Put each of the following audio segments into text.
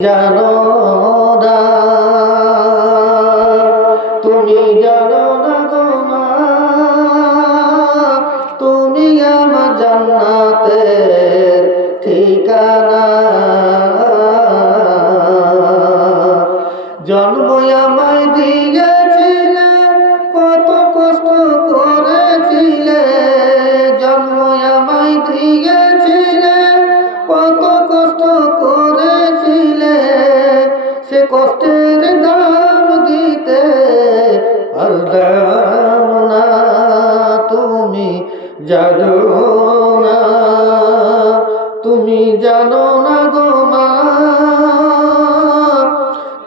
জানো না, তুমি জানো না গো মা, তুমি আমার জান্নাতের ঠিকানা। জন্ম আমায় দিয়েছিলে, কত কষ্ট করেছিলে। জন্ম আমায় দিয়েছিলে, কত কষ্ট করেছিলে। সে কষ্টের দাম দিতে পারলাম না, তুমি জানো না, তুমি জানো না গো মা,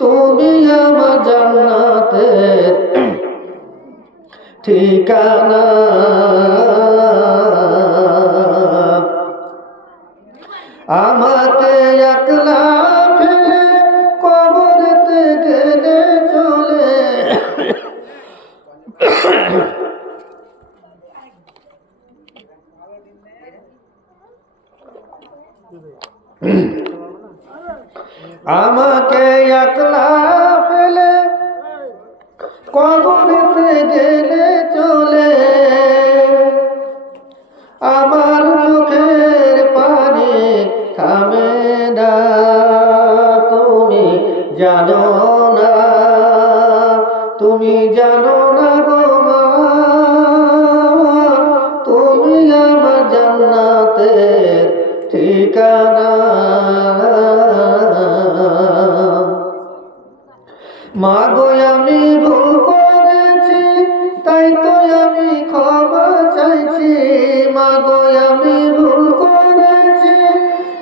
তুমি আমার জান্নাতের ঠিকানা। আমাকে একলা ফেলে কবরেতে গেলে চলে, আমাকে একলা ফেলে কবরেতে গেলে চলে। আমার চোখের পানি থামে না, তুমি জানো না, তুমি জানো না গো মা, তুমি আমার জান্নাতের ঠিকানা। মা গো আমি ভুল করেছি, তাই তো আমি ক্ষমা চাইছি। মা গো আমি ভুল করেছি,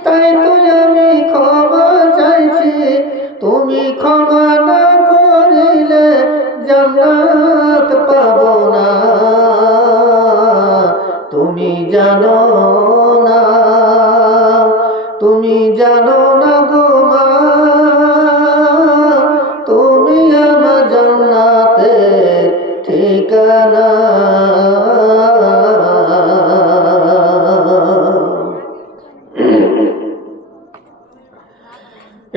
তাই তো আমি ক্ষমা চাইছি। তুমি ক্ষমা না করিলে জান্নাত পাবো না, তুমি জানো না, তুমি জানো না গো মা, তুমি আমার জান্নাতের ঠিকানা।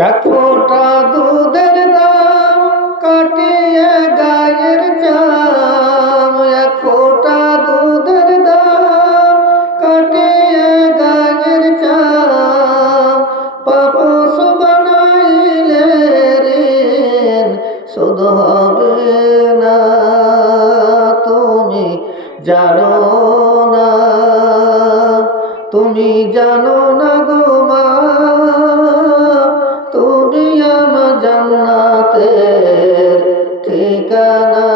এক ফোঁটা দুধের দাম কাটিয়ে গায়ের চাম, এক ফোঁটা দুধের দাম কাটিয়ে গায়ের চাম। পাপস বানাইলে ঋণ শোধ হবে না, তুমি জানো না, তুমি জানো না গো মা, তুমি আমার জান্নাতের ঠিকানা।